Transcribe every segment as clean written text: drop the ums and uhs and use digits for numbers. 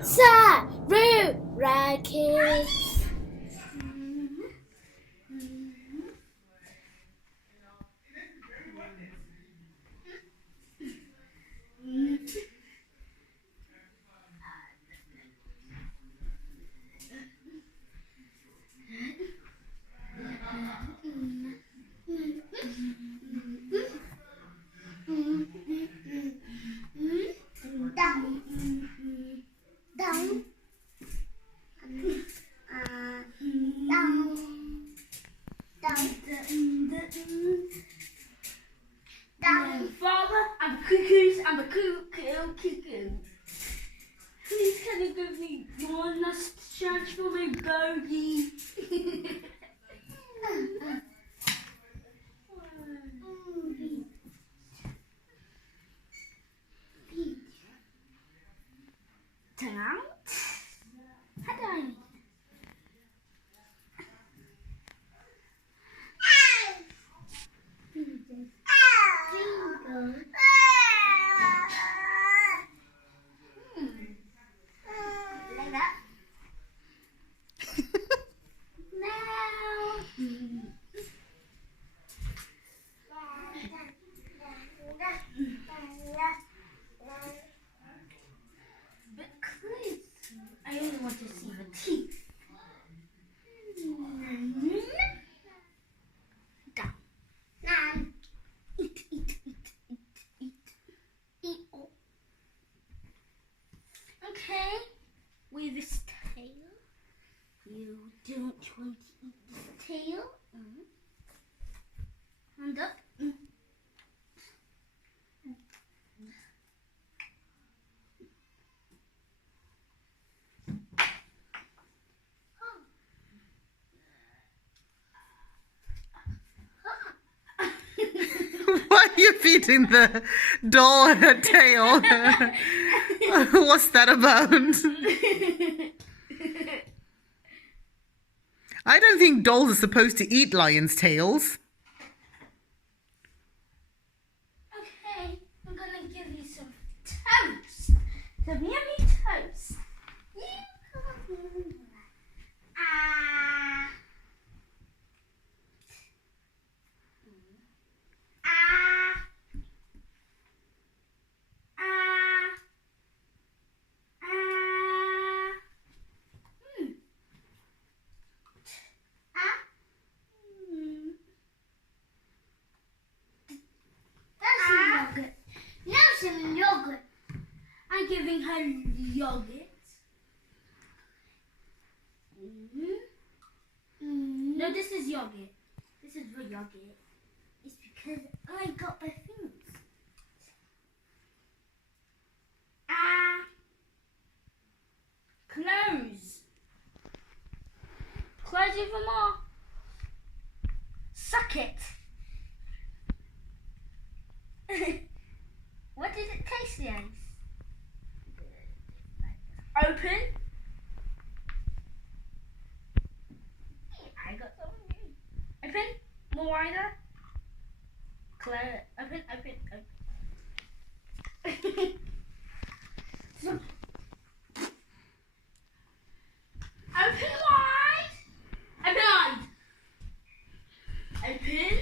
Saru Racket. Father, I'm cuckoos, I'm a cuckoo. Please can you give me one last chance for my bogey? Down. How do I? Like that. Now. But close. I only want to see the teeth. Down. Eat. Okay. With this tail. You don't want to eat this tail. Hand up. Why are you feeding the doll her tail? What's that about? I don't think dolls are supposed to eat lions' tails. Okay, I'm gonna give you some toast. Some yummy toast. Ah. Ah. Ah. Ah. Ah. That's some yogurt. Now some yogurt. I'm giving her yogurt. No, this is yogurt. This is real yogurt. It's because I got my things. Ah. Close. Close even more. Suck it. What does it taste like? Open. I got something. Open. More wider. Close. Open. So, open wide. Open wide. Open.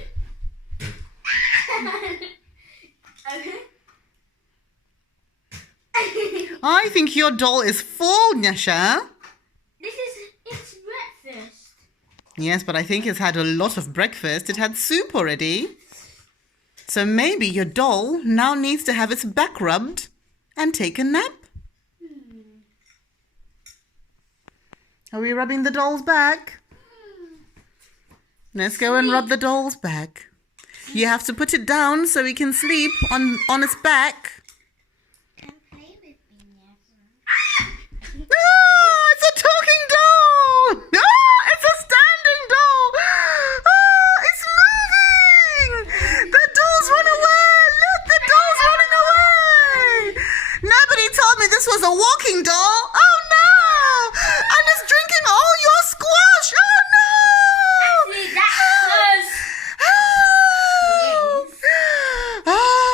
Open. I think your doll is full, Nyasha. It's breakfast. Yes, but I think it's had a lot of breakfast. It had soup already. So maybe your doll now needs to have its back rubbed and take a nap. Are we rubbing the doll's back? Let's go and rub the doll's back. You have to put it down so he can sleep on its back. Oh, it's a talking doll! Oh, it's a standing doll! Oh, it's moving! The doll's run away! Look, the doll's running away! Nobody told me this was a walking doll! Oh no! And it's drinking all your squash! Oh no! See, that's Oh! Oh!